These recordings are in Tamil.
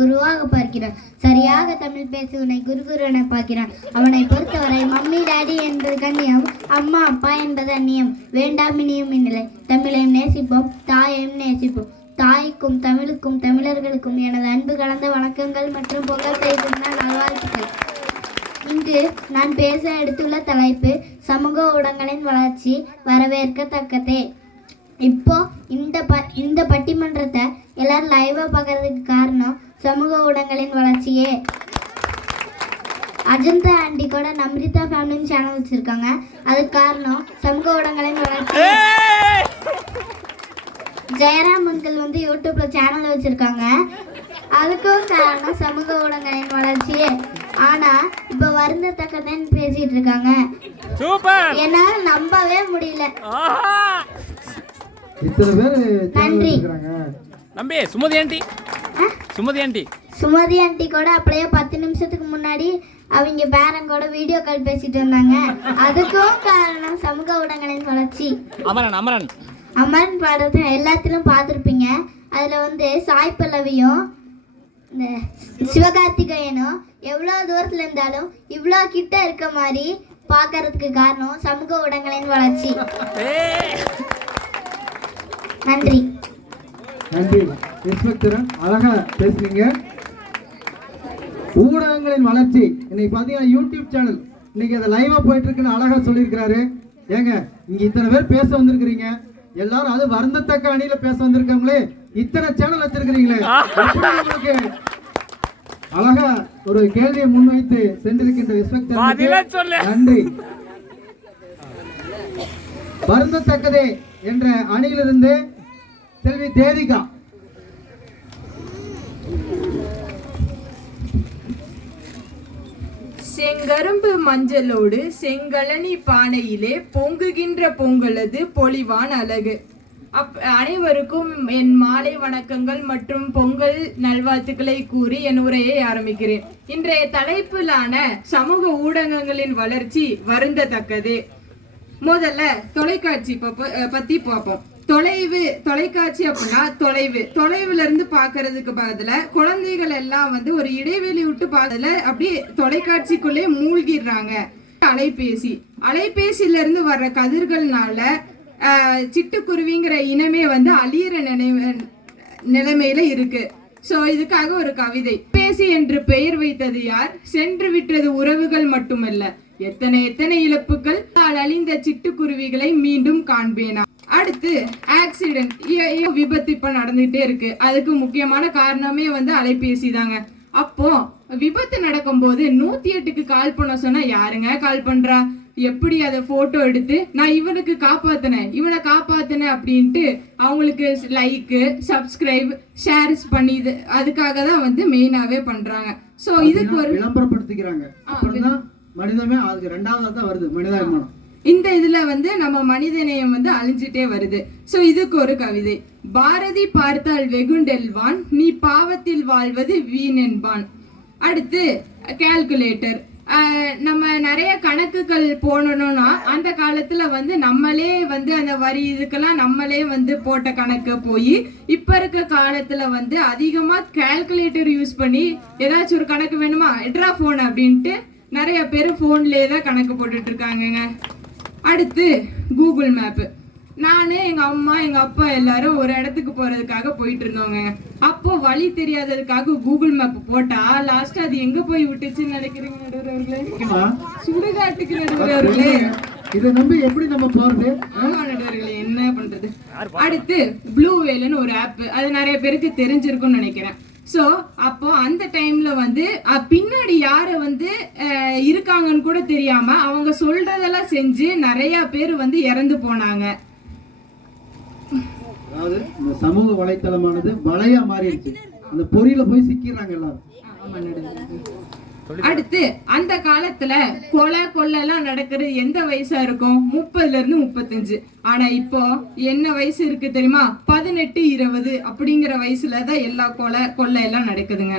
குருவாக பார்க்கிறான். சரியாக தமிழ் பேசுவனை குருகுருவனை பார்க்கிறான். அவனை பொறுத்தவரை மம்மி டாடி என்பது கண்ணியம், அம்மா அப்பா என்பது அந்நியம். வேண்டாம் இனியும் இந்நிலை. தமிழையும் நேசிப்போம், தாயையும் நேசிப்போம். தாய்க்கும் தமிழுக்கும் தமிழர்களுக்கும் எனது அன்பு கலந்த வணக்கங்கள் மற்றும் புகழ் செய்துள்ள நல்வாழ்த்துக்கள். இன்று நான் பேச எடுத்துள்ள தலைப்பு சமூக ஊடகங்களின் வளர்ச்சி வரவேற்கத்தக்கதே. இப்போ இந்த பட்டிமன்றத்தை எல்லாரும் லைவா பார்க்கறதுக்கு காரணம் சமூக ஊடகங்களின் வளர்ச்சியே. அஜந்தா ஆண்டி கூட நம்ரிதா ஃபேமிலின்னு சேனல் வச்சிருக்காங்க. அதுக்கு காரணம் சமூக ஊடகங்களின் வளர்ச்சி. ஜெயராம் அங்கிள் வந்து யூடியூப்ல சேனல் வச்சிருக்காங்க. அதுக்கும் காரணம் சமூக ஊடகங்களின் வளர்ச்சியே. ஆனா இப்ப வருந்தத்தக்கதேன்னு பேசிட்டு இருக்காங்க. என்னால நம்பவே முடியல. நன்றி. சுமதி ஆண்டி கூட அப்படியே 10 நிமிஷத்துக்கு முன்னாடி அவங்க பேரங்கோட வீடியோ கால் பேசிட்டு இருந்தாங்க. அதுக்கும் காரணம் சமூக ஊடகங்களின் வளர்ச்சி. அமரன் பாடுறது எல்லாத்திலும் பார்த்துருப்பீங்க. அதுல வந்து சாய் பல்லவியும் இந்த சிவகார்த்திகேயனும் எவ்வளோ தூரத்துல இருந்தாலும் இவ்வளோ கிட்ட இருக்க மாதிரி பார்க்கறதுக்கு காரணம் சமூக ஊடகங்களின் வளர்ச்சி. நன்றி. நன்றி இன்ஸ்பெக்டர், அழகா பேசுறீங்க. ஊடகங்களின் வளர்ச்சி இன்னைக்கு பாத்தீங்கன்னா யூடியூப் சேனல் இன்னைக்கு அதை லைவா போயிட்டு இருக்குன்னு அழகா சொல்லியிருக்கிறாரு. ஏங்க இங்க இத்தனை பேர் பேச வந்திருக்கிறீங்க, எல்லாரும் அது வருந்தத்தக்க அணியில பேச வந்திருக்காங்களே, இத்தனை சேனல் வச்சிருக்கிறீங்களே, உங்களுக்கு அழகா ஒரு கேள்வியை முன்வைத்து சென்றிருக்கின்ற இன்ஸ்பெக்டர் நன்றி. வருந்தத்தக்கதே என்ற அணியிலிருந்து செல்வி தேவிகா. செங்கரும்பு மஞ்சளோடு செங்கழனி பானையிலே பொங்குகின்ற பொங்கலது பொலிவான் அழகு. அனைவருக்கும் என் மாலை வணக்கங்கள் மற்றும் பொங்கல் நல்வாழ்த்துக்களை கூறி என் உரையை ஆரம்பிக்கிறேன். இன்றைய தலைப்பிலான சமூக ஊடகங்களின் வளர்ச்சி வருந்தத்தக்கது. முதல்ல தொலைக்காட்சி பத்தி பார்ப்போம். தொலைக்காட்சி அப்படின்னா தொலைவுல இருந்து பாக்குறதுக்கு பதில குழந்தைகள் எல்லாம் வந்து ஒரு இடைவெளி விட்டு பார்க்கல அப்படியே தொலைக்காட்சிக்குள்ளே மூழ்கிடுறாங்க. அலைபேசியில இருந்து வர்ற கதிர்கள்னால சிட்டுக்குருவிங்கிற இனமே வந்து அழியிற நிலைமையில இருக்கு. சோ இதுக்காக ஒரு கவிதை. பேசி என்று பெயர் வைத்தது யார்? சென்று விட்டது உறவுகள் மட்டுமல்ல, எத்தனை எத்தனை இழப்புகள். அழிந்த சிட்டுக்குருவிகளை மீண்டும் காண்பேனா. அடுத்து ஆக்சிடென்ட், விபத்து இப்ப நடந்துகிட்டே இருக்கு. அதுக்கு முக்கியமான காரணமே வந்து அலைபேசி தாங்க. அப்போ விபத்து நடக்கும் போது 108க்கு கால் பண்ண சொன்னா யாருங்க கால் பண்றா? எப்படி அதை போட்டோ எடுத்து நான் இவனை காப்பாத்தினேன் அப்படின்ட்டு அவங்களுக்கு லைக்கு சப்ஸ்கிரைப் ஷேர்ஸ் பண்ணி அதுக்காக தான் வந்து மெயினாவே பண்றாங்க. சோ இதுக்கு ஒரு விளம்பரப்படுத்திக்கிறாங்க. மனிதமே அதுக்கு ரெண்டாவதா தான் வருது மனிதாபிமானம். இந்த இதுல வந்து நம்ம மனிதநேயம் வந்து அழிஞ்சிட்டே வருது. சோ இதுக்கு ஒரு கவிதை. பாரதி பார்த்தால் வெகுண்டெல்வான், நீ பாவத்தில் வாழ்வது வீண் என்பான். அடுத்து கால்குலேட்டர். நம்ம நிறைய கணக்குகள் போடணும்னா அந்த காலத்துல வந்து நம்மளே வந்து அந்த வரி இதுக்கெல்லாம் நம்மளே வந்து போட்ட கணக்கு போய் இப்ப இருக்க காலத்துல வந்து அதிகமா கால்குலேட்டர் யூஸ் பண்ணி ஏதாச்சும் ஒரு கணக்கு வேணுமா எட்ரா போன் அப்படின்ட்டு நிறைய பேர் போன்லயே தான் கணக்கு போட்டுட்டு இருக்காங்க. அடுத்து கூகுள் மேப்பு. நானு எங்க அம்மா எங்க அப்பா எல்லாரும் ஒரு இடத்துக்கு போறதுக்காக போயிட்டு இருந்தோங்க. அப்போ வழி தெரியாததுக்காக கூகுள் மேப் போட்டா லாஸ்ட் அது எங்க போய் விட்டுச்சுன்னு நினைக்கிறீங்க நடுவர்களே? சுடுகாட்டுக்கு நடுவர்களே. இதை நம்பி எப்படி நம்ம போறது? ஆமா நடுவர்களே, என்ன பண்றது? அடுத்து ப்ளூ வேல்னு ஒரு ஆப், அது நிறைய பேருக்கு தெரிஞ்சிருக்கும்னு நினைக்கிறேன். ஸோ அப்போ அந்த டைம்ல வந்து பின்னாடி யாரு வந்து இருக்காங்கன்னு கூட தெரியாம அவங்க சொல்றதெல்லாம் செஞ்சு நிறைய பேர் வந்து இறந்து போனாங்க. அதாவது இந்த சமூக வலைத்தளமானது வலையா மாறிடுச்சு. அந்த பொறியில போய் சிக்கிறாங்க எல்லாரும். அடுத்து அந்த காலத்துல கொள்ளெல்லாம் நடக்கிறது எந்த வயசா இருக்கும்? 30ல இருந்து 35. ஆனா இப்போ என்ன வயசு இருக்கு தெரியுமா? 18, 20 அப்படிங்கிற வயசுலதான் எல்லா கொள்ளை எல்லாம் நடக்குதுங்க.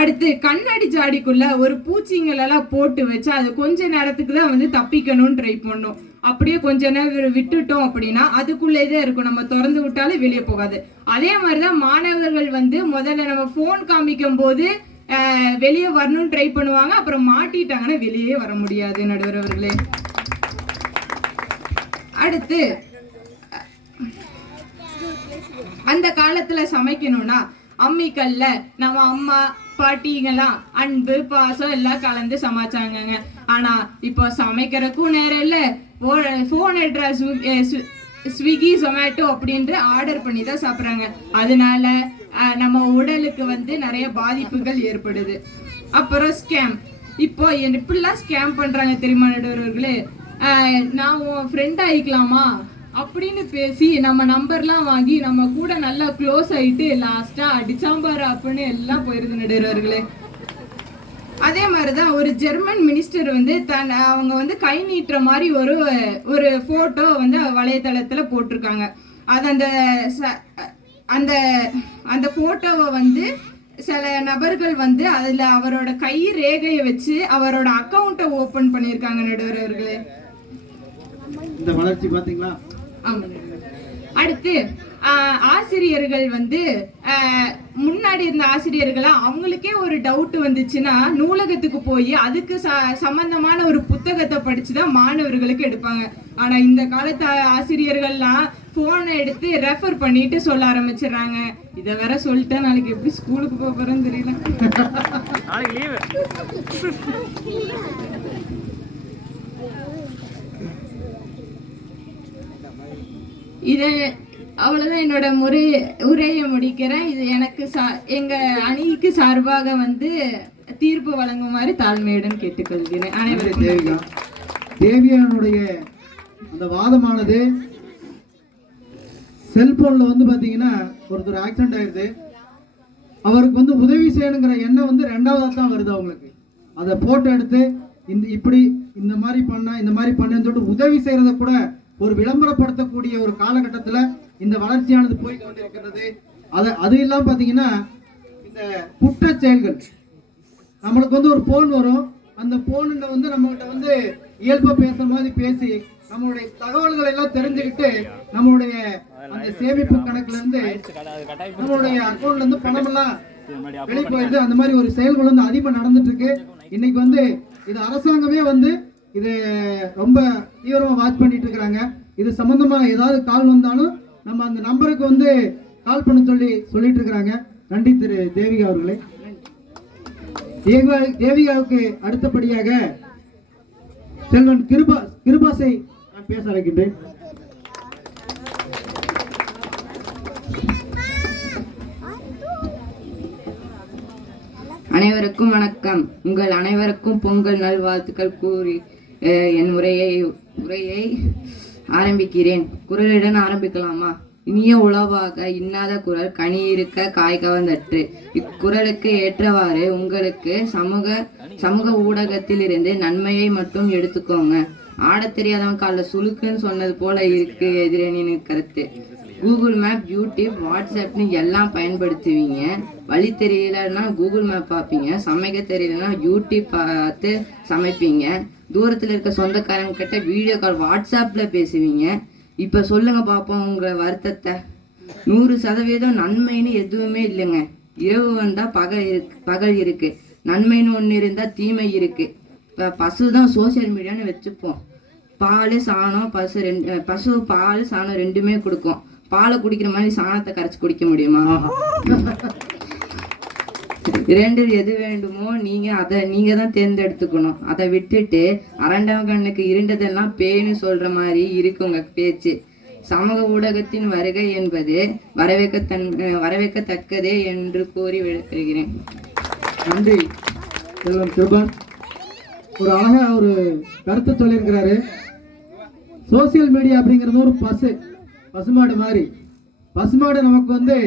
அடுத்து கண்ணாடி ஜாடிக்குள்ள ஒரு பூச்சிங்களெல்லாம் போட்டு வச்சா அது கொஞ்ச நேரத்துக்கு தான் வந்து தப்பிக்கணும்னு ட்ரை பண்ணும். அப்படியே கொஞ்ச நேரம் விட்டுட்டோம் அப்படின்னா அதுக்குள்ளேயே இருக்கும், நம்ம திறந்து விட்டாலும் வெளியே போகாது. அதே மாதிரிதான் மாணவர்கள் வந்து முதல்ல நம்ம போன் காமிக்கும் போது வெளியே வரணும்னு ட்ரை பண்ணுவாங்க, அப்புறம் மாட்டிட்டாங்கன்னா வெளியே வர முடியாது நடுவர் அவர்களே. அடுத்து அந்த காலத்துல சமைக்கணும்னா அம்மிக்கல்ல நம்ம அம்மா பாட்டிங்கெல்லாம் அன்பு பாசம் எல்லாம் கலந்து சமைச்சாங்க. ஆனா இப்போ சமைக்கிறதுக்கும் நேரம் இல்ல, போன் அட்ரஸ் ஸ்விக்கி ஜொமேட்டோ அப்படின்ற ஆர்டர் பண்ணி தான் சாப்பிட்றாங்க. அதனால நம்ம உடலுக்கு வந்து நிறைய பாதிப்புகள் ஏற்படுது. அப்புறம் ஸ்கேம், இப்போ எப்படிலாம் ஸ்கேம் பண்றாங்க தெரியுமா நடுவர்களே? நான் உன் ஃப்ரெண்ட் ஆயிக்கலாமா அப்படின்னு பேசி நம்ம நம்பர்லாம் வாங்கி நம்ம கூட நல்லா க்ளோஸ் ஆயிட்டு லாஸ்டா அடிச்சாம்பாரு அப்படின்னு எல்லாம் போயிருது நடுவர்களே. அதே மாதிரிதான் ஒரு ஜெர்மன் மினிஸ்டர் வந்து அவங்க வந்து கை நீட்டுற மாதிரி ஒரு போட்டோ வந்து வலைத்தளத்துல போட்டிருக்காங்க. அது அந்த அந்த போட்டோவை வந்து சில நபர்கள் வந்து அதுல அவரோட கை ரேகையை வச்சு அவரோட அக்கௌண்ட்டை ஓபன் பண்ணியிருக்காங்க நடுவர்களே. இந்த வளர்ச்சி பாத்தீங்களா? அடுத்து ஆசிரியர்கள் வந்து முன்னாடி இருந்த ஆசிரியர்களா அவங்களுக்கே ஒரு டவுட் வந்துச்சுன்னா நூலகத்துக்கு போய் அதுக்கு சம்பந்தமான ஒரு புத்தகத்தை படிச்சுதான் மாணவர்களுக்கு எடுப்பாங்க. ஆனா இந்த காலத்து ஆசிரியர்கள்லாம் போனை எடுத்து ரெஃபர் பண்ணிட்டு சொல்ல ஆரம்பிச்சிடுறாங்க. இதை வேற சொல்லிட்டா நாளைக்கு எப்படி ஸ்கூலுக்கு போக போறேன்னு தெரியல. இது அவ்வளவுதான், என்னோட உரையை முடிக்கிறேன். இது எனக்கு எங்க அணிக்கு சார்பாக வந்து தீர்ப்பு வழங்குமாறு தாழ்மையுடன் கேட்டுக்கொள்கிறேன். அனைவருக்கும் தேவியானுடைய அந்த வாதமானது செல்போன்ல வந்து பாத்தீங்கன்னா ஒருத்தர் ஆக்சிடென்ட் ஆயிருது, அவருக்கு வந்து உதவி செய்யணுங்கிற எண்ணம் வந்து ரெண்டாவதா தான் வருது. அவங்களுக்கு அதை போட்டோ எடுத்து இப்படி இந்த மாதிரி பண்ணேன்னு சொல்லிட்டு உதவி செய்யறத கூட ஒரு விளம்பரப்படுத்தக்கூடிய ஒரு காலகட்டத்தில் இந்த வளர்ச்சியானது போய் கொண்டிருக்கிறது. அது இல்லாம பாத்தீங்கன்னா இந்த குற்ற செயல்கள், நம்மளுக்கு வந்து ஒரு போன் வரும், அந்த போன்ல வந்து நம்மகிட்ட வந்து இயல்பா பேசுற மாதிரி பேசி நம்மளுடைய தகவல்களை எல்லாம் தெரிஞ்சுக்கிட்டு நம்மளுடைய அந்த சேமிப்பு கணக்குல இருந்து நம்மளுடைய அக்கௌண்ட்ல இருந்து பணம் எல்லாம் வெளியே போயிடுது. அந்த மாதிரி ஒரு செயல்கள் வந்து அதிகமா நடந்துட்டு இருக்கு. இன்னைக்கு வந்து இது அரசாங்கமே வந்து இது ரொம்ப தீவிரமா வாட்ச் பண்ணிட்டு இருக்கிறாங்க. இது சம்பந்தமா ஏதாவது கால் வந்தாலும் நம்ம அந்த நம்பருக்கு வந்து கால் பண்ண சொல்லிட்டு இருக்கிறாங்க. நன்றி திரு தேவிகா அவர்களே. தேவிகாவுக்கு அடுத்தபடியாக செல்வன் கிருபாசை நான் பேச அழைக்கின்றேன். அனைவருக்கும் வணக்கம். உங்கள் அனைவருக்கும் பொங்கல் நல்வாழ்த்துக்கள் கூறி என் உரையை ஆரம்பிக்கிறேன். குரலுடன் ஆரம்பிக்கலாமா? இனிய உளவாக இன்னாத குரல் கனி இருக்க காய் கவர்ந்தற்று. இக்குறளுக்கு ஏற்றவாறு உங்களுக்கு சமூக ஊடகத்தில் இருந்து நன்மையை மட்டும் எடுத்துக்கோங்க. ஆடத் தெரியாதவன் கால சுழுக்குன்னு சொன்னது போல இருக்கு எதிரணியின் கருத்து. கூகுள் மேப், யூடியூப், வாட்ஸ்அப்னு எல்லாம் பயன்படுத்துவீங்க. வழி தெரியலன்னா கூகுள் மேப் பார்ப்பீங்க, சமைக்க தெரியலன்னா யூடியூப் பார்த்து சமைப்பீங்க. தூரத்தில் இருக்க சொந்தக்காரங்க கிட்ட வீடியோ கால் வாட்ஸ்அப்பில் பேசுவீங்க. இப்போ சொல்லுங்க பார்ப்போம் உங்க வருத்தத்தை. 100% நன்மைன்னு எதுவுமே இல்லைங்க. இரவு வந்தால் பகல் இருக்கு, நன்மைன்னு ஒன்று இருந்தால் தீமை இருக்கு. இப்போ பசு தான் சோசியல் மீடியான்னு வச்சுப்போம். பால் சாணம் பசு பால் சாணம் ரெண்டுமே கொடுக்கும். பாலை குடிக்கிற மாதிரி சாணத்தை கரைச்சி குடிக்க முடியுமா? இரண்டு எது வேண்டுமோ நீங்க தான் தேர்ந்தெடுத்துக்கணும். அதை விட்டுட்டு அரண்டவன் கண்ணுக்கு இருண்டதெல்லாம் பேன்னு சொல்ற மாதிரி இருக்கு உங்க பேச்சு. சமூக ஊடகத்தின் வருகை என்பது வரவேற்கத்தக்கதே என்று கூறி விடுகிறேன். நன்றி செல்வன் கிருபான். ஒரு அழகா ஒரு கருத்தை சொல்லியிருக்கிறாரு. சோசியல் மீடியா அப்படிங்கிறது ஒரு பசுமாடு மாதிரி. பசுமாடு நமக்கு வந்து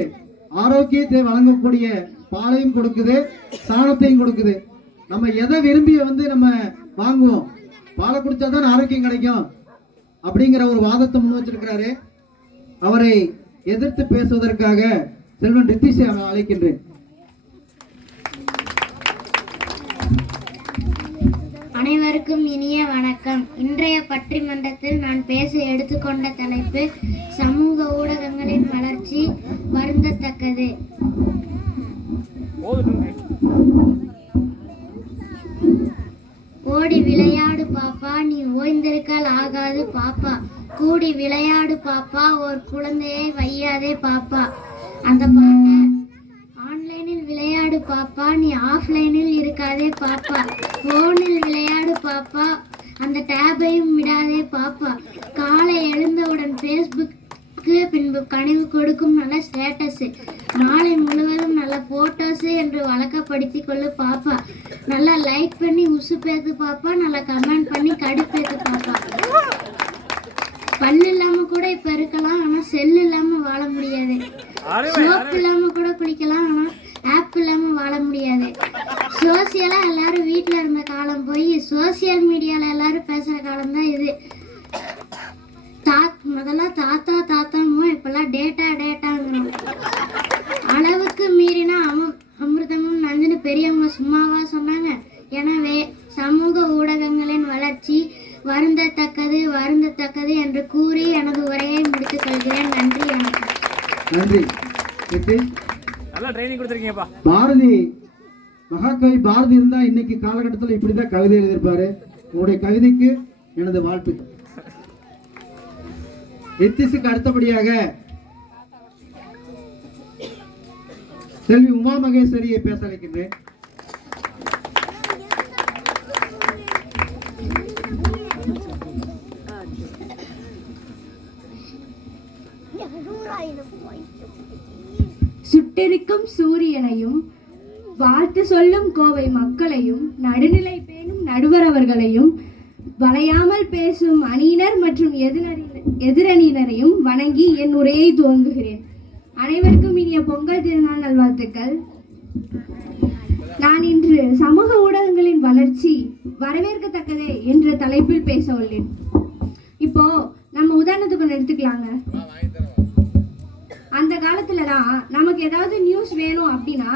ஆரோக்கியத்தை வழங்கக்கூடிய பாலையும் கொடுக்குது, சாணத்தையும் கொடுக்குது. நம்ம எதை விரும்பி வந்து நம்ம வாங்குவோம்? பாலை குடிச்சாதான் ஆரோக்கியம் கிடைக்கும் அப்படிங்கிற ஒரு வாதத்தை முன் வச்சிருக்கிறாரு. அவரை எதிர்த்து பேசுவதற்காக செல்வன் ரித்திஷை அழைக்கின்றேன். அனைவருக்கும் இனிய வணக்கம். இன்றைய பட்டிமன்றத்தில் நான் பேச எடுத்துக்கொண்ட தலைப்பு சமூக ஊடகங்களின் வளர்ச்சி வருந்தத்தக்கது. ஓடி விளையாடு பாப்பா, நீ ஓய்ந்திருக்கல் ஆகாது பாப்பா. கூடி விளையாடு பாப்பா, ஒரு குழந்தையை வையாதே பாப்பா. அந்த பாட்டை ஆன்லைனில் விளையாடு பாப்பா, நீ ஆஃப்லைனில் இருக்காதே பாப்பா. ஃபோனில் விளையாடு பாப்பா, அந்த டேபையும் விடாதே பாப்பா. காலை எழுந்தவுடன் ஃபேஸ்புக்கு, பின்பு கனிவு கொடுக்கும் நல்ல ஸ்டேட்டஸு, நாளை முழுவதும் நல்ல ஃபோட்டோஸு என்று வழக்கப்படுத்தி கொள்ளு பாப்பா. நல்லா லைக் பண்ணி உசு பேத்து பாப்பா, நல்லா கமெண்ட் பண்ணி கடுப்பேத்து பாப்பா. பல்லு இல்லாம கூட இப்ப இருக்கலாம், ஆனா செல் இல்லாம வாழ முடியாது. சோப்பு இல்லாம கூட குளிக்கலாம், ஆனா ஆப் இல்லாம வாழ முடியாது. சோசியலா எல்லாரும் வீட்டுல இருந்த காலம் போய் சோசியல் மீடியால எல்லாரும் பேசுற காலம் தான் இது. முதல்ல தாத்தா தாத்தாமோ, இப்பெல்லாம் டேட்டா டேட்டாங்கிறோம். அளவுக்கு மீறினா அமிர்தமும் நஞ்சுன்னு பெரியவங்க சும்மாவா சொன்னாங்க? எனவே சமூக ஊடகங்களின் வளர்ச்சி வருந்தத்தக்கது வருந்தத்தக்கது என்று கூறி எனது உரையை முடித்துக் கொள்கிறேன். நன்றி, வணக்கம். நன்றி. பாரதி, மகாகவி பாரதி இருந்தா இன்னைக்கு காலகட்டத்தில் இப்படிதான் கவிதை எழுதியிருப்பாரு. உங்களுடைய கவிதைக்கு எனது வாழ்த்துக்கள். எத்திசுக்கு அடுத்தபடியாக செல்வி உமா மகேஸ்வரியை பேச அழைக்கின்றேன். சுட்டெரிக்கும் சூரியனையும் வாழ்த்து சொல்லும் கோவை மக்களையும் நடுநிலை பேணும் நடுவரவர்களையும் வளையாமல் பேசும் அணியினர் மற்றும் எதிரணியினரையும் வணங்கி என் உரையை துவங்குகிறேன். அனைவருக்கும் இனிய பொங்கல் திருநாள் நல்வாழ்த்துக்கள். நான் இன்று சமூக ஊடகங்களின் வளர்ச்சி வரவேற்கத்தக்கதே என்ற தலைப்பில் பேச உள்ளேன். இப்போ நம்ம உதாரணத்துக்கு ஒன்று எடுத்துக்கலாங்க. அந்த காலத்துலலாம் நமக்கு ஏதாவது நியூஸ் வேணும் அப்படின்னா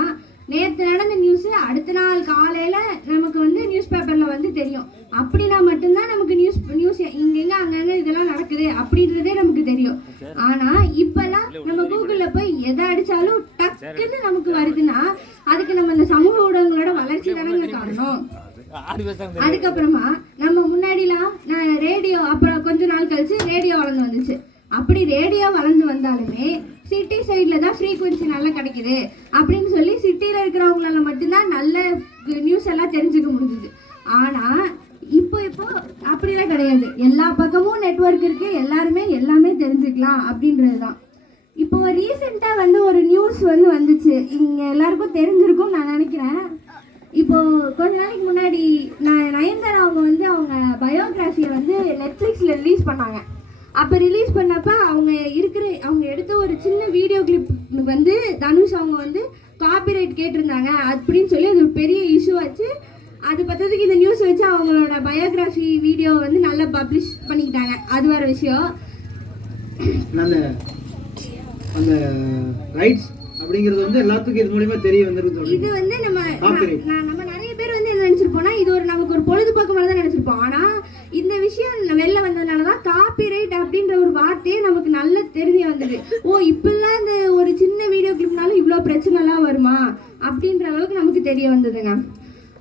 நேற்று நடந்த நியூஸ் அடுத்த நாள் காலையில நமக்கு வந்து நியூஸ் பேப்பர்ல வந்து தெரியும். அப்படின்னா மட்டும்தான் நமக்கு நியூஸ் இங்கெங்க அங்கங்க இதெல்லாம் நடக்குது அப்படின்றதே நமக்கு தெரியும். ஆனா இப்பெல்லாம் நம்ம கூகுள்ல போய் எதை அடிச்சாலும் டக்குன்னு நமக்கு வருதுன்னா அதுக்கு நம்ம இந்த சமூக ஊடகங்களோட வளர்ச்சி தானங்க காரணம். அதுக்கப்புறமா நம்ம முன்னாடிலாம் ரேடியோ, அப்புறம் கொஞ்ச நாள் கழிச்சு ரேடியோ வளர்ந்து வந்துச்சு. அப்படி ரேடியோ வளர்ந்து வந்தாலுமே சிட்டி சைடில் தான் ஃப்ரீக்வன்சி நல்லா கிடைக்குது அப்படின்னு சொல்லி சிட்டியில் இருக்கிறவங்களால மட்டும்தான் நல்ல நியூஸ் எல்லாம் தெரிஞ்சுக்க முடிஞ்சுது. ஆனால் இப்போ அப்படிலாம் கிடையாது. எல்லா பக்கமும் நெட்வொர்க் இருக்குது, எல்லாமே தெரிஞ்சுக்கலாம் அப்படின்றது தான். இப்போ ரீசெண்டாக வந்து ஒரு நியூஸ் வந்துச்சு, இங்கே எல்லாருக்கும் தெரிஞ்சிருக்கும் நான் நினைக்கிறேன். இப்போ கொஞ்ச நாளைக்கு முன்னாடி நயன்தாரா அவங்க பயோகிராஃபியை வந்து நெட்ஃப்ளிக்ஸில் ரிலீஸ் பண்ணாங்க. அப்போ ரிலீஸ் பண்ணப்ப அவங்க எடுத்த ஒரு சின்ன வீடியோ கிளிப் வந்து தனுஷ் அவங்க வந்து காப்பிரைட் கேட்டிருந்தாங்க அப்படின்னு சொல்லி அது ஒரு பெரிய இஷ்யூ ஆச்சு. அது பத்ததுக்கு இந்த நியூஸ் வச்சு அவங்களோட பயோகிராஃபி வீடியோ வந்து நல்லா பப்ளிஷ் பண்ணிக்கிட்டாங்க. அது வேற விஷயம். அந்த ரைட்ஸ் அப்படிங்கிறது வந்து எல்லாத்துக்கும் இது மூலமா தெரிய வந்திருக்கு. இது வந்து நம்ம நிறைய பேர் வந்து என்ன நினைச்சிருப்போம்னா இது நமக்கு ஒரு பொழுதுபோக்கு மாதிரி தான் நினைச்சிருப்போம். ஆனா இந்த விஷயம் வெளில வந்ததுனாலதான் காப்பிரைட் அப்படின்ற ஒரு வார்த்தையே நமக்கு நல்லா தெரிஞ்சு வந்தது. இப்பெல்லாம் இந்த ஒரு சின்ன வீடியோ கிளிப்னாலும் இவ்வளோ பிரச்சனை எல்லாம் வருமா அப்படின்ற அளவுக்கு நமக்கு தெரிய வந்ததுங்க.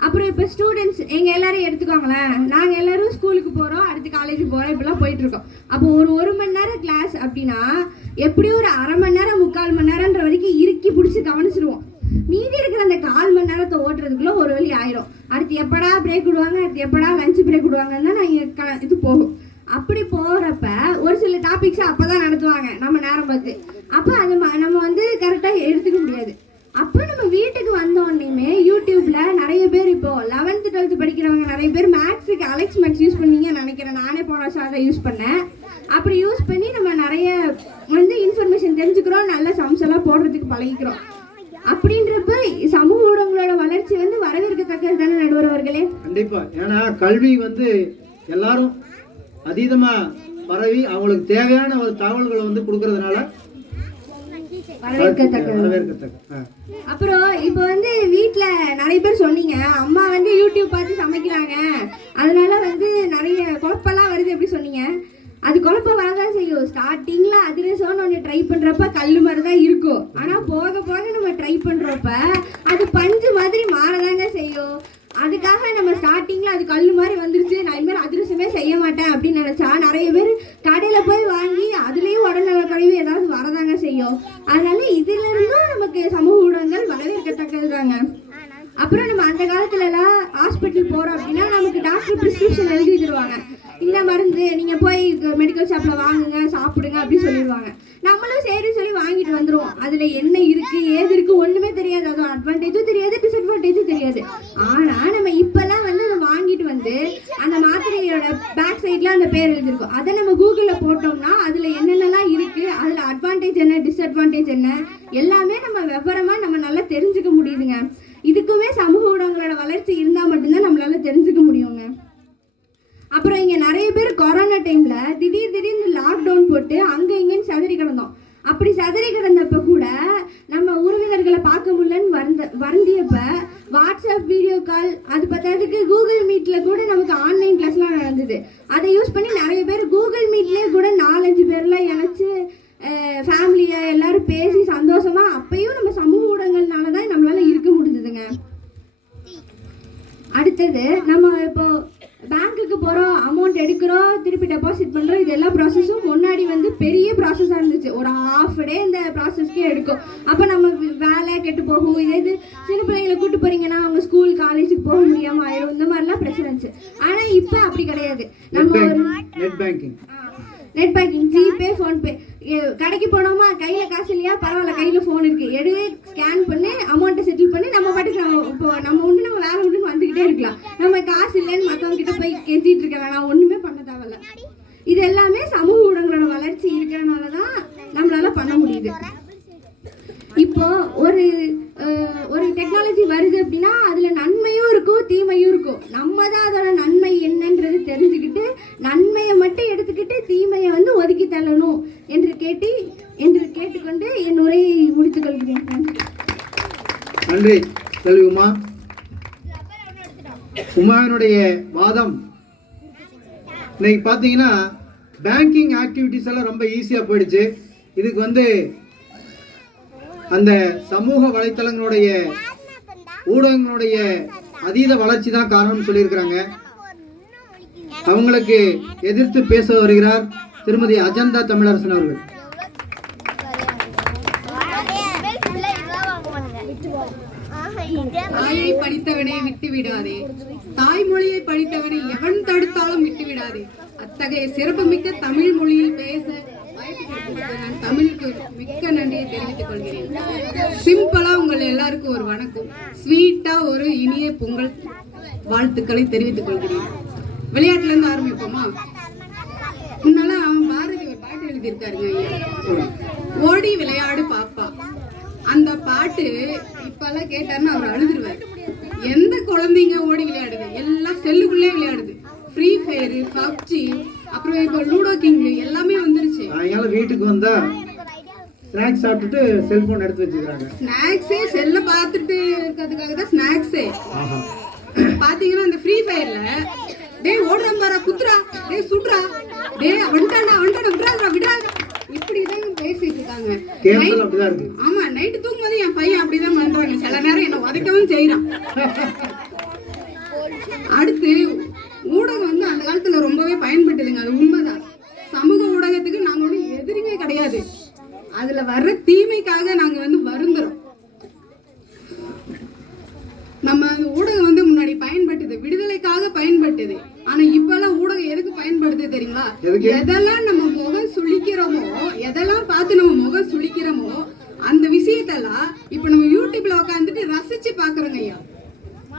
அப்புறம் இப்போ ஸ்டூடெண்ட்ஸ் எங்கள் எல்லாரும் எடுத்துக்கோங்களேன். நாங்கள் எல்லாரும் ஸ்கூலுக்கு போகிறோம், அடுத்து காலேஜுக்கு போகிறோம், இப்படிலாம் போயிட்டுருக்கோம். அப்போ ஒரு மணி நேரம் கிளாஸ் அப்படின்னா எப்படியும் ஒரு அரை மணி நேரம் 3/4 மணி நேரம்ன்ற வரைக்கும் இறுக்கி பிடிச்சி கவனிச்சிருவோம். மீதி இருக்கிற அந்த 1/4 மணி நேரத்தை ஓட்டுறதுக்குள்ள ஒரு வழி ஆயிரும். அடுத்து எப்படா பிரேக் விடுவாங்க, அடுத்து எப்படா லஞ்ச் பிரேக் விடுவாங்கன்னு தான் நான் இது போகும். அப்படி போகிறப்ப ஒரு சில டாபிக்ஸை அப்போ தான் நடத்துவாங்க நம்ம நேரம் பார்த்து. அப்போ அது நம்ம வந்து கரெக்டாக எடுத்துக்க முடியாது. அப்போ நம்ம வீட்டுக்கு வந்தோடனேயுமே யூடியூப்ல நிறைய பேர் இப்போ 11th 12th படிக்கிறவங்க நிறைய பேர் மேக்ஸுக்கு அலெக்ஸ் மேக்ஸ் யூஸ் பண்ணீங்கன்னு நினைக்கிறேன். நானே போன வருஷம் அதை யூஸ் பண்ணேன். அப்படி யூஸ் பண்ணி நம்ம நிறைய வந்து இன்ஃபர்மேஷன் தெரிஞ்சுக்கிறோம், நல்ல சம்ஸ் எல்லாம் போடுறதுக்கு பழகிக்கிறோம். அப்படின்றப்ப சமூக ஊடகங்களோட வளர்ச்சி வந்து வரவேற்கத்தக்கது தானே நடுவர் அவர்களே? கண்டிப்பா. ஏன்னா கல்வி வந்து எல்லாரும் அதீதமா பரவி அவங்களுக்கு தேவையான ஒரு தகவல்களை வந்து கொடுக்கறதுனால வரவேற்கத்தக்கது. வரவேற்கத்தக்கது. அப்புறம் இப்போ வந்து வீட்டில் நிறைய பேர் சொன்னீங்க, அம்மா வந்து யூடியூப் பார்த்து சமைக்கிறாங்க, அதனால வந்து நிறைய குழப்பெல்லாம் வருது எப்படி சொன்னீங்க? அது குழப்பம் வரதான் செய்யும். ஸ்டார்டிங்ல அதிரசம்னு ஒன்று ட்ரை பண்றப்ப கல் மாதிரி தான் இருக்கும். ஆனா போக போக நம்ம ட்ரை பண்றப்ப அது பஞ்சு மாதிரி மாறதாங்க செய்யும். அதுக்காக நம்ம ஸ்டார்டிங்ல அது கல் மாதிரி வந்துருச்சு, நான் இனிமேல் அதிரசமே செய்ய மாட்டேன் அப்படின்னு நினைச்சா நிறைய பேர் கடையில போய் வாங்கி அதுலயும் உடல்நல குறைவு ஏதாவது வரதாங்க செய்யும். அதனால இதுல இருந்தும் நமக்கு சமூக ஊடகங்கள் வரவேற்கத்தக்கதுதாங்க. அப்புறம் நம்ம அந்த காலத்துல எல்லாம் ஹாஸ்பிட்டல் போறோம் அப்படின்னா நமக்கு டாக்டர் பிரிஸ்கிரிப்ஷன் எழுதி தருவாங்க. இந்த மருந்து நீங்க போய் மெடிக்கல் ஷாப்ல வாங்குங்க, சாப்பிடுங்க அப்படின்னு சொல்லிடுவாங்க. நம்மளும் சரி சொல்லி வாங்கிட்டு வந்துருவோம். அதுல என்ன இருக்கு ஏது இருக்கு ஒண்ணுமே தெரியாது. அது அட்வான்டேஜும் தெரியாது, டிஸ்அட்வான்டேஜும் தெரியாது. ஆனா நம்ம இப்பெல்லாம் வந்து அதை வாங்கிட்டு வந்து அந்த மாத்திரையோட பேக் சைட்ல அந்த பேர் எழுதிருக்கும். அதை நம்ம கூகுள்ல போட்டோம்னா அதுல என்னென்னலாம் இருக்கு, அதுல அட்வான்டேஜ் என்ன டிஸ்அட்வான்டேஜ் என்ன எல்லாமே நம்ம விவரமா நம்ம நல்லா தெரிஞ்சுக்க முடியுதுங்க. இதுக்குமே சமூக ஊடகங்களோட வளர்ச்சி இருந்தா மட்டும்தான் நம்மளால தெரிஞ்சுக்க முடியுங்க. அப்புறம் இங்க நிறைய பேர் கொரோனா டைம்ல திடீர்னு லாக்டவுன் போட்டு அங்க இங்கன்னு சதறி கிடந்தோம். அப்படி சதறி கிடந்தப்ப கூட நம்ம உறவினர்களை பார்க்க முடியலன்னு வருந்தியப்ப வாட்ஸ்அப் வீடியோ கால், அது பத்தாததுக்கு கூகுள் மீட்ல கூட நமக்கு ஆன்லைன் கிளாஸ்லாம் நடந்தது. அதை யூஸ் பண்ணி நிறைய பேர் கூகுள் மீட்லேயே கூட 4-5 பேர்லாம் இணைச்சு ஃபேமிலியை எல்லாரும் பேசி சந்தோஷமா அப்பயும் நம்ம சமூக ஊடகங்கள்னால தான் நம்மளால இருக்க முடிஞ்சதுங்க. அடுத்தது நம்ம இப்போ பேங்க்குக்கு போகிறோம், அமௌண்ட் எடுக்கிறோம், திருப்பி டெபாசிட் பண்ணுறோம். இது எல்லா ப்ராசஸும் முன்னாடி வந்து பெரிய ப்ராசஸாக இருந்துச்சு. ஒரு ½ டே இந்த ப்ராசஸ்க்கே எடுக்கும். அப்போ நம்ம வேலை கெட்டு போகும். இதே சின்ன பிள்ளைங்களை கூட்டு போகிறீங்கன்னா அவங்க ஸ்கூல் காலேஜுக்கு போக முடியாமல் ஆயிடும். இந்த மாதிரிலாம் பிரச்சனை இருந்துச்சு. ஆனால் இப்போ அப்படி கிடையாது. நம்ம நெட் பேங்கிங், ஜிபே, ஃபோன்பே. கடைக்கு போனோமா கையில் காசு இல்லையா, பரவாயில்ல கையில் ஃபோன் இருக்குது, எடுத்து ஸ்கேன் பண்ணி அமௌண்ட்டை செட்டில் பண்ணி நம்ம பாட்டுக்கு இப்போ நம்ம உண்டு நம்ம வேலை உண்டுன்னு வந்துக்கிட்டே இருக்கலாம். நம்ம காசு இல்லைன்னு மற்றவங்க கிட்ட போய் கெஞ்சிட்டு இருக்க வேணாம், ஒன்றுமே பண்ண தேவையில்ல. இது எல்லாமே சமூக ஊடகங்களோட வளர்ச்சி இருக்கிறனால தான் நம்மளால பண்ண முடியுது. இப்போ ஒரு டெக்னாலஜி வருது அப்படின்னா அதுல நன்மையும் இருக்கும் தீமையும் இருக்கும். நம்ம தான் அதோட நன்மை என்னன்றது தெரிஞ்சுக்கிட்டு நன்மையை மட்டும் எடுத்துக்கிட்டு தீமையை வந்து ஒதுக்கி தள்ளணும் என்று கேட்டுக்கொண்டு என் உரையை முடித்துக் கொள்கிறேன். நன்றி செல்வி உமா. உமாவினுடைய வாதம் இன்னைக்கு பார்த்தீங்கன்னா பேங்கிங் ஆக்டிவிட்டிஸ் எல்லாம் ரொம்ப ஈஸியாக போயிடுச்சு. இதுக்கு வந்து அந்த சமூக வலைத்தளங்களுடைய ஊடகங்களுடைய அதீத வளர்ச்சி தான் காரணம்னு சொல்லியிருக்கிறாங்க. அவங்களுக்கு எதிர்த்து பேச வருகிறார் திருமதி அஜந்தா தமிழரசன் அவர்கள். தாயை படித்தவனை விட்டு விடாதே, தாய்மொழியை படித்தவனை எவன் தடுத்தாலும் விட்டு விடாதே. அத்தகைய சிறப்புமிக்க தமிழ் மொழியில் பேச நான் தமிழுக்கு மிக்க நன்றியை தெரிவித்துக் கொள்கிறேன். சிம்பிளா உங்கள் எல்லாருக்கும் ஒரு வணக்கம், ஸ்வீட்டா ஒரு இனிய பொங்கல் வாழ்த்துக்களை தெரிவித்துக் கொள்கிறேன். விளையாட்டுல இருந்து ஆரம்பிப்போமா? முன்னால பாரதி ஒரு பாட்டு எழுதியிருக்காருங்க ஐயா, ஓடி விளையாடு பாப்பா. அந்த பாட்டு இப்பெல்லாம் கேட்டாருன்னு அவர் அழுதுருவாரு. எந்த குழந்தைங்க ஓடி விளையாடுது? எல்லாம் செல்லுக்குள்ளே விளையாடுது. ஃப்ரீ ஃபயர், பப்ஜி, அப்புறம் இப்போ லூடோ கிங் எல்லாமே வந்துருச்சு. அதனால வீட்டுக்கு வந்தா ஸ்நாக்ஸ் சாப்பிட்டுட்டு செல்போன் எடுத்து வச்சுக்கிறாங்க. ஸ்நாக்ஸே செல்ல பார்த்துட்டு இருக்கிறதுக்காக தான் ஸ்நாக்ஸே. பாத்தீங்கன்னா இந்த ஃப்ரீ ஃபயர்ல டேய் ஓடுறான் பாரா, குத்துறா, டேய் சுடுறா, டேய் வந்துட்டானா விடுறா இப்படிதான் பேசிட்டு இருக்காங்க. ஆமா, நைட்டு தூங்கும்போது என் பையன் அப்படிதான் பண்றாங்க. சில நேரம் என்ன உதைக்கவும் செய்யறான். அடுத்து ஊடகம் வந்து அந்த காலத்துல ரொம்பவே பயன்பட்டுதுங்க, அது உண்மைதான். சமூக ஊடகத்துக்கு நாங்க ஒன்றும் எதிரிமே கிடையாது. அதுல வர்ற தீமைக்காக நாங்க வந்து வருந்துறோம். நம்ம ஊடகம் வந்து முன்னாடி பயன்பட்டது விடுதலைக்காக பயன்பட்டது. ஆனா இப்ப எல்லாம் ஊடகம் எதுக்கு பயன்படுது தெரியுங்களா? எதெல்லாம் நம்ம முகம் சுளிக்கிறோமோ, எதெல்லாம் பார்த்து நம்ம முகம் சுளிக்கிறோமோ அந்த விஷயத்தெல்லாம் இப்ப நம்ம யூடியூப்ல உட்காந்துட்டு ரசிச்சு பாக்குறோங்க ஐயா.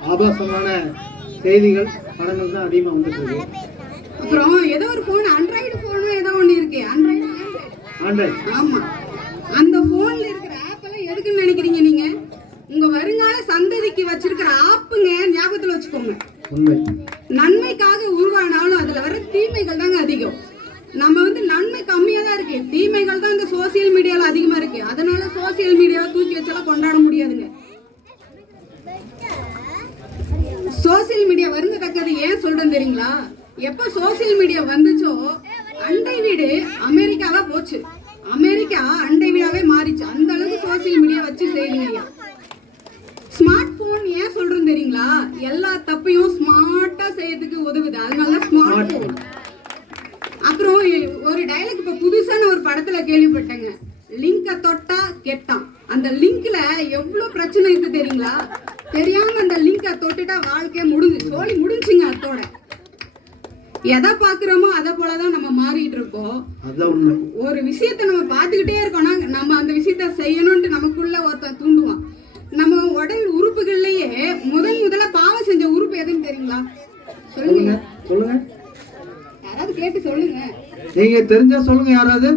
ஆபாசமான செய்திகள் படங்கள் தான் அதிகமா வந்துருக்கு. அப்புறம் ஏதோ ஒரு போன், ஆண்ட்ராய்டு போன் ஏதோ ஒண்ணு இருக்கு, ஆண்ட்ராய்டு. ஆமா, அந்த போன்ல இருக்கிற ஆப் எல்லாம் எதுக்குன்னு நினைக்கிறீங்க நீங்க? உங்க வருங்கால சந்ததிக்கு வச்சிருக்கிற ஆப்புங்க, ஞாபகத்துல வச்சுக்கோங்க. நன்மைக்காக உருவானாலும் அதுல வர தீமைகள் தாங்க அதிகம். நம்ம வந்து நன்மை கம்மியா தான் இருக்கு, தீமைகள் தான் இந்த சோசியல் மீடியால அதிகமா இருக்கு. அதனால சோசியல் மீடியாவை தூக்கி வச்செல்லாம் கொண்டாட முடியாதுங்க. சோசியல் மீடியா வருந்தத்தக்கது ஏன் சொல்றேன் தெரியுங்களா? எப்ப சோசியல் மீடியா வந்துச்சோ அண்டை வீடு அமெரிக்காவா போச்சு. அமெரிக்கா அண்டை வீடாவே மாறிச்சு. அந்த அளவுக்கு சோசியல் மீடியா வச்சு செய்யுங்க. ஸ்மார்ட் போன் ஏன் சொல்றேன் தெரியுங்களா? எல்லா தப்பையும் ஸ்மார்ட்டா செய்யறதுக்கு உதவுது. அதனால ஸ்மார்ட் போன். அப்புறம் ஒரு டைலாக் இப்ப புதுசான ஒரு படத்துல கேள்விப்பட்டேங்க. லிங்க தொட்டா கெட்டான். அந்த லிங்க்ல எவ்வளவு பிரச்சனை இருக்கு தெரியுங்களா? தெரியாம அந்த லிங்க தொட்டுட்டா வாழ்க்கைய முடிஞ்சு சோழி முடிஞ்சுங்க. அத்தோட எதை பாக்குறோமோ அதை போலதான் நம்ம மாறிட்டு இருக்கோம். ஒரு விஷயத்த நம்ம பார்த்துக்கிட்டே இருக்கோம்னா நம்ம அந்த விஷயத்த செய்யணும்னு நமக்குள்ள ஒருத்தன் தூண்டுவான். நம்ம உடல் உறுப்புகள்லயே முதல்ல பாவம் செஞ்ச உறுப்பு எதுன்னு தெரியுங்களா? சொல்லுங்க சொல்லுங்க, யாராவது கேட்டு சொல்லுங்க. நீங்க தெரிஞ்சா சொல்லுங்க. யாராவது?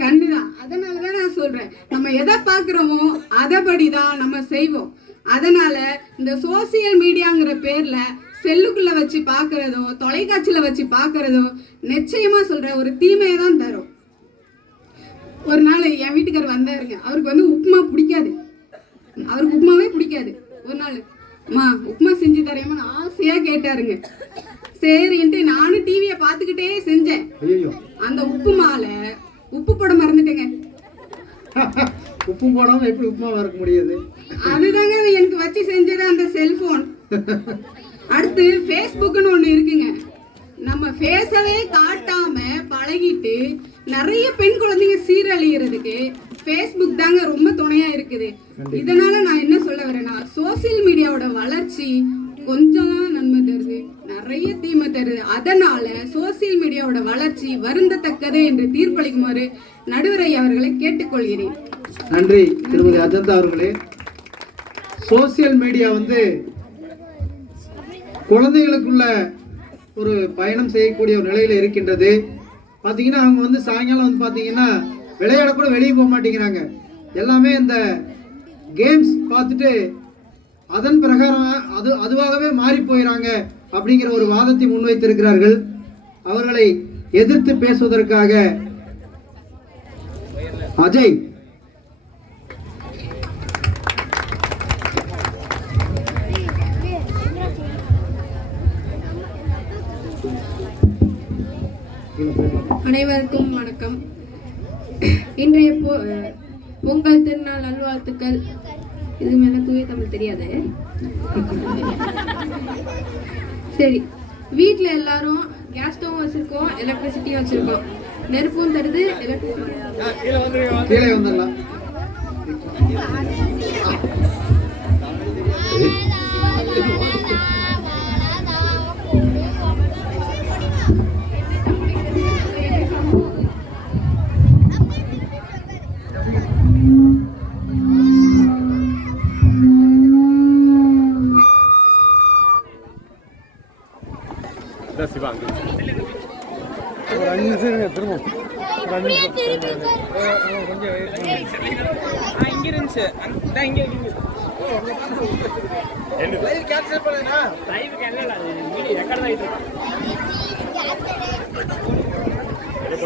கண்ணுதான். அதனாலதான் நான் சொல்றேன், நம்ம எதை பாக்குறோமோ அதபடிதான் நம்ம செய்வோம். அதனால இந்த சோசியல் மீடியாங்கிற பேர்ல செல்லுக்குள்ள வச்சு பாக்குறதோ தொலைக்காட்சியில வச்சு பாக்குறதோ நிச்சயமா சொல்ற ஒரு தீமையை தான் தரும். ஒரு நாள் என் வீட்டுக்காரர் வந்தாருங்க. அவருக்கு வந்து உப்புமா பிடிக்காது. அவருக்கு உப்புமாவே பிடிக்காது. ஒரு நாள் அம்மா உப்புமா செஞ்சு தரேம்மா ஆசையா கேட்டாருங்க. சரின்ட்டு நானும் டிவியை பார்த்துக்கிட்டே செஞ்சேன். அந்த உப்புமால உப்பு போட மறந்துட்டேங்க. உப்பு போடாம எப்படி உப்புமா வறுக்க முடியாது? அதுதாங்க எனக்கு வச்சு செஞ்சது அந்த செல்போன். அடுத்து ஃபேஸ்புக்னு ஒண்ணு இருக்குங்க. நம்ம ஃபேஸவே காட்டாம பழகிட்டு நிறைய பெண் குழந்தைங்க சீரழிகிறதுக்கு ஃபேஸ்புக் தாங்க ரொம்ப துணையா இருக்குது. இதனால நான் என்ன சொல்ல வரேன்னா, சோசியல் மீடியாவோட வளர்ச்சி கொஞ்சம் தான் நன்மை தருது, நிறைய தீமை தருது. அதனால சோசியல் மீடியாவோட வளர்ச்சி வருந்தத்தக்கது என்று தீர்ப்பளிக்குமாறு நடுவரை அவர்களை கேட்டுக்கொள்கிறேன். நன்றி திருமதி அஜந்தா அவர்களே. சோசியல் மீடியா வந்து குழந்தைகளுக்குள்ள ஒரு பயணம் செய்யக்கூடிய ஒரு நிலையில இருக்கின்றது. பார்த்தீங்கன்னா அவங்க வந்து சாயங்காலம் வந்து பார்த்தீங்கன்னா விளையாட கூட வெளியே போக மாட்டேங்கிறாங்க. எல்லாமே இந்த கேம்ஸ் பார்த்துட்டு அதன் பிரகாரம் அதுவாகவே மாறி போயிறாங்க அப்படிங்கிற ஒரு வாதத்தை முன்வைத்திருக்கிறார்கள். அவர்களை எதிர்த்து பேசுவதற்காக அஜய் அனைவருக்கும் வணக்கம். இன்றைய பொங்கல் திருநாள் நல்வாழ்த்துக்கள். இது மேல தூய தமிழ் தெரியாது. சரி, வீட்டில் எல்லாரும் கேஸ் ஸ்டவ் வச்சிருக்கோம், எலக்ட்ரிசிட்டியும் வச்சிருக்கோம். நெருப்பும் தருது, கீழே வந்துடலாம். கேன்சல் பண்ணுங்க.